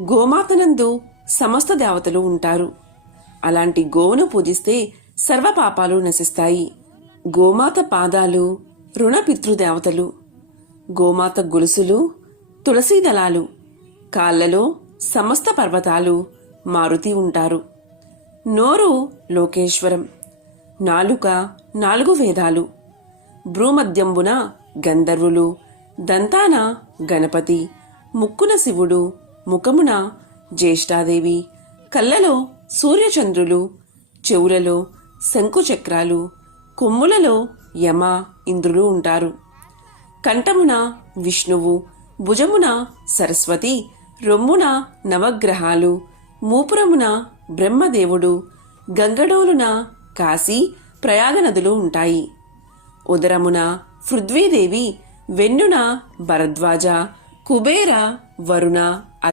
గోమాతనందు సమస్త దేవతలు ఉంటారు. అలాంటి గోవును పూజిస్తే సర్వపాపాలు నశిస్తాయి. గోమాత పాదాలు రుణపితృదేవతలు గోమాత గొలుసులు తులసీ దళాలు. కాళ్ళలో సమస్త పర్వతాలు మారుతి ఉంటారు. నోరు లోకేశ్వరం. నాలుక నాలుగు వేదాలు. భ్రూమధ్యంబున గంధర్వులు దంతాన గణపతి ముక్కున శివుడు ముఖమున జ్యేష్ఠాదేవి కళ్ళలో సూర్యచంద్రులు చెవులలో శంకుచక్రాలు కొమ్ములలో యమ ఇంద్రులు ఉంటారు. కంఠమున విష్ణువు భుజమున సరస్వతి రొమ్మున నవగ్రహాలు మూపురమున బ్రహ్మదేవుడు గంగడోలున కాశీ ప్రయాగ నదులు ఉంటాయి. ఉదరమున పృథ్వీదేవి వెన్నున భరద్వాజ కుబేర వరుణ